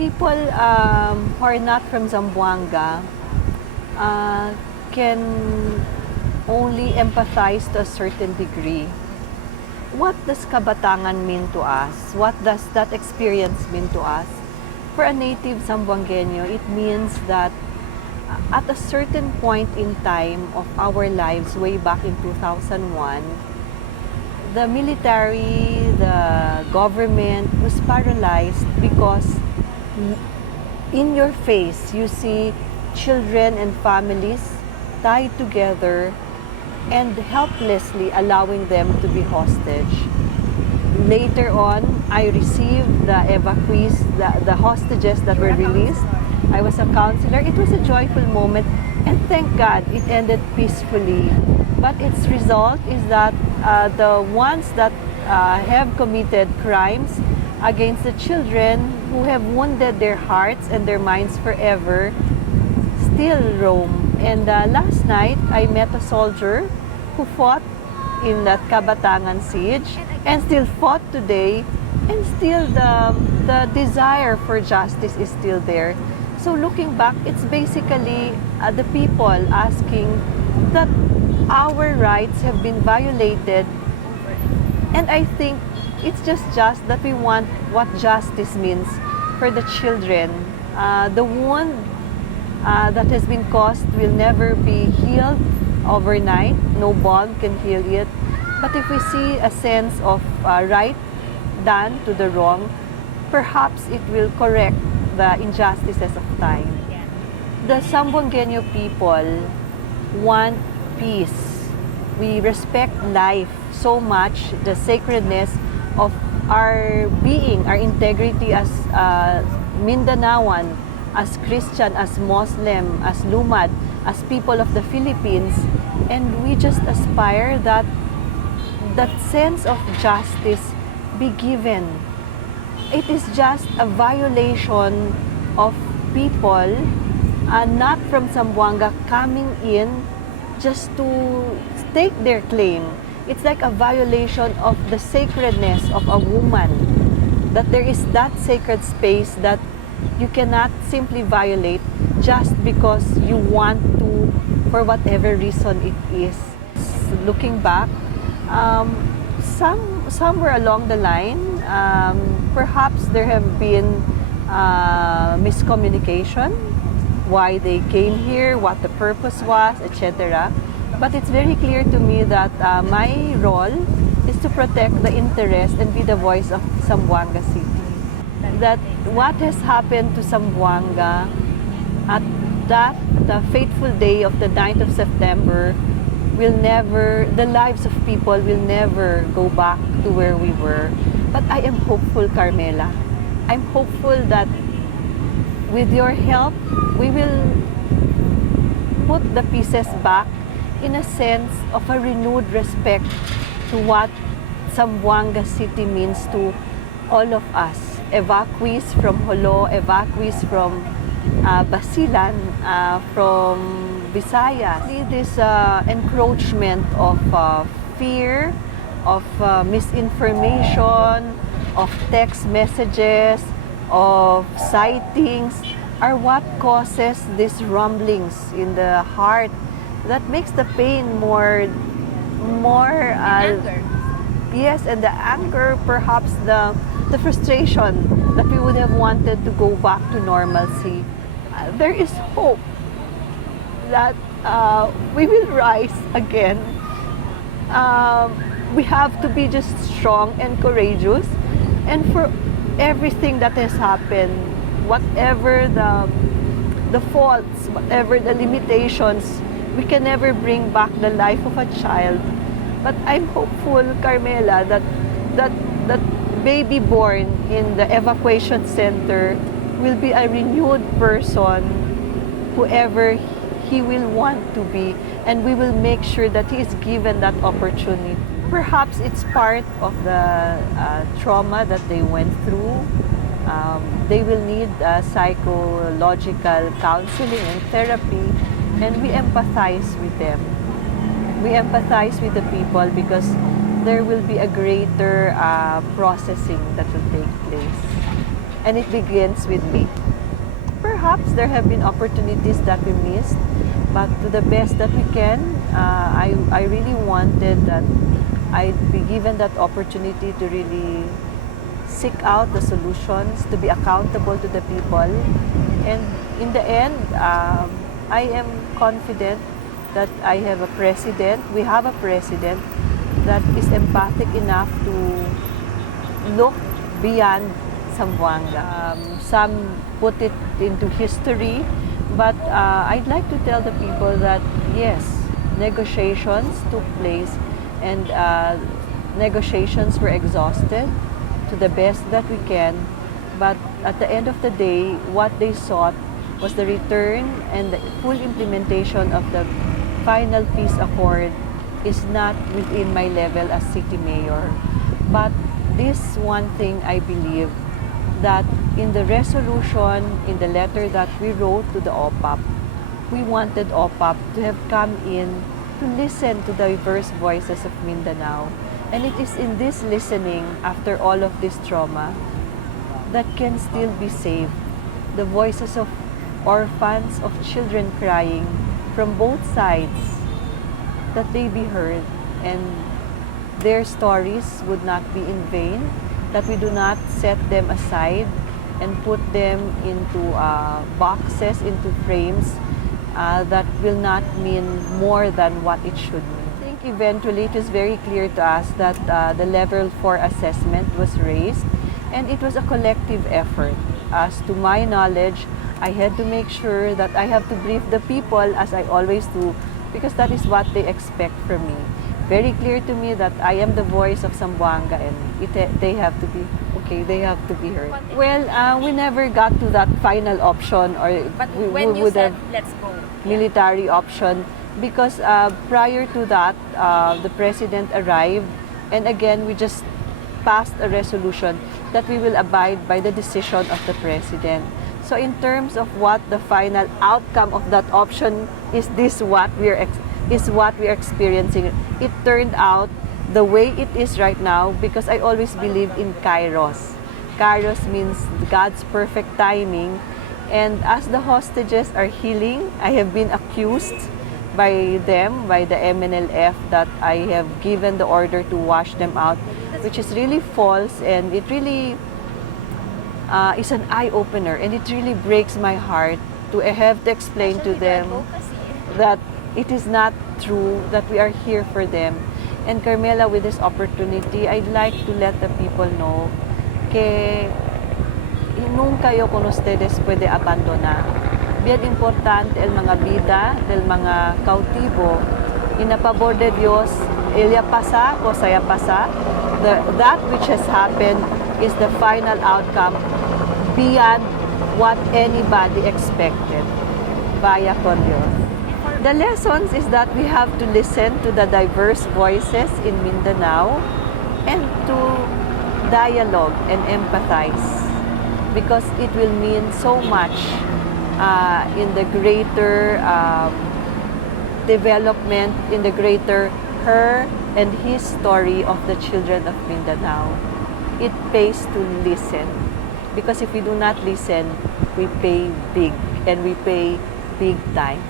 People who are not from Zamboanga can only empathize to a certain degree. What does kabatangan mean to us? What does that experience mean to us? For a native Zamboangueño, it means that at a certain point in time of our lives, way back in 2001, the military, the government was paralyzed because in your face, you see children and families tied together and helplessly allowing them to be hostage. Later on, I received the evacuees, the hostages that were released. I was a counselor. It was a joyful moment, and thank God it ended peacefully. But its result is that the ones that have committed crimes against the children who have wounded their hearts and their minds forever still roam. And last night, I met a soldier who fought in that Kabatangan siege and still fought today, and still the desire for justice is still there. So looking back, it's basically the people asking that our rights have been violated, and I think it's just that we want what justice means for the children. The wound that has been caused will never be healed overnight. No balm can heal it. But if we see a sense of right done to the wrong, perhaps it will correct the injustices of time. The Zamboangueño people want peace. We respect life so much, the sacredness of our being, our integrity as Mindanaoan, as Christian, as Muslim, as Lumad, as people of the Philippines. And we just aspire that that sense of justice be given. It is just a violation of people not from Zamboanga coming in just to stake their claim. It's like a violation of the sacredness of a woman, that there is that sacred space that you cannot simply violate just because you want to, for whatever reason it is. Looking back, somewhere along the line, perhaps there have been miscommunication, why they came here, what the purpose was, etc. But it's very clear to me that my role is to protect the interest and be the voice of Zamboanga City. That what has happened to Zamboanga at that the fateful day of the 9th of September will never, the lives of people will never go back to where we were. But I am hopeful, Carmela. I'm hopeful that with your help, we will put the pieces back in a sense of a renewed respect to what Zamboanga City means to all of us. Evacuees from Holo, evacuees from Basilan, from Visayas. This encroachment of fear, of misinformation, of text messages, of sightings are what causes these rumblings in the heart that makes the pain more anger. Yes, and the anger, perhaps the frustration that we would have wanted to go back to normalcy. There is hope that we will rise again. We have to be just strong and courageous, and for everything that has happened, whatever the faults, whatever the limitations, we can never bring back the life of a child. But I'm hopeful, Carmela, that baby born in the evacuation center will be a renewed person, whoever he will want to be, and we will make sure that he is given that opportunity. Perhaps it's part of the trauma that they went through. They will need psychological counseling and therapy, and we empathize with them. We empathize with the people because there will be a greater processing that will take place. and it begins with me. Perhaps there have been opportunities that we missed, but to the best that we can, I really wanted that I'd be given that opportunity to really seek out the solutions, to be accountable to the people. And in the end, I am confident that I have a president, we have a president that is empathic enough to look beyond Zamboanga. Some put it into history, but I'd like to tell the people that yes, negotiations took place and negotiations were exhausted to the best that we can. But at the end of the day, what they sought was the return and the full implementation of the final peace accord is not within my level as city mayor. But this one thing I believe that in the resolution, in the letter that we wrote to the OPAP, we wanted OPAP to have come in to listen to the diverse voices of Mindanao. And it is in this listening, after all of this trauma, that can still be saved. The voices of orphans, of children crying from both sides, that they be heard and their stories would not be in vain, that we do not set them aside and put them into boxes, into frames that will not mean more than what it should mean. I think eventually it is very clear to us that the level 4 assessment was raised and it was a collective effort. As to my knowledge, I had to make sure that I have to brief the people as I always do because that is what they expect from me. Very clear to me that I am the voice of Zamboanga and they have to be okay, they have to be heard. Well, we never got to that final option or But we when you would said, have let's go. military option because prior to that, the president arrived and again we just passed a resolution that we will abide by the decision of the president. So in terms of what the final outcome of that option is, this what we are experiencing. It turned out the way it is right now because I always believe in Kairos. Kairos means God's perfect timing. And as the hostages are healing, I have been accused by them, by the MNLF, that I have given the order to wash them out, which is really false and it really is an eye-opener and it really breaks my heart to have to explain to them that it is not true, that we are here for them. And Carmela, with this opportunity, I'd like to let the people know que nunca yo con ustedes puede abandonar. Bien importante el mga vida del mga cautivo. En a favor de Dios, ella pasa o saya pasa. That which has happened is the final outcome beyond what anybody expected. Vaya con Dios. The lessons is that we have to listen to the diverse voices in Mindanao and to dialogue and empathize because it will mean so much in the greater development, in the greater her and his story of the children of Mindanao. It pays to listen because if we do not listen, we pay big and we pay big time.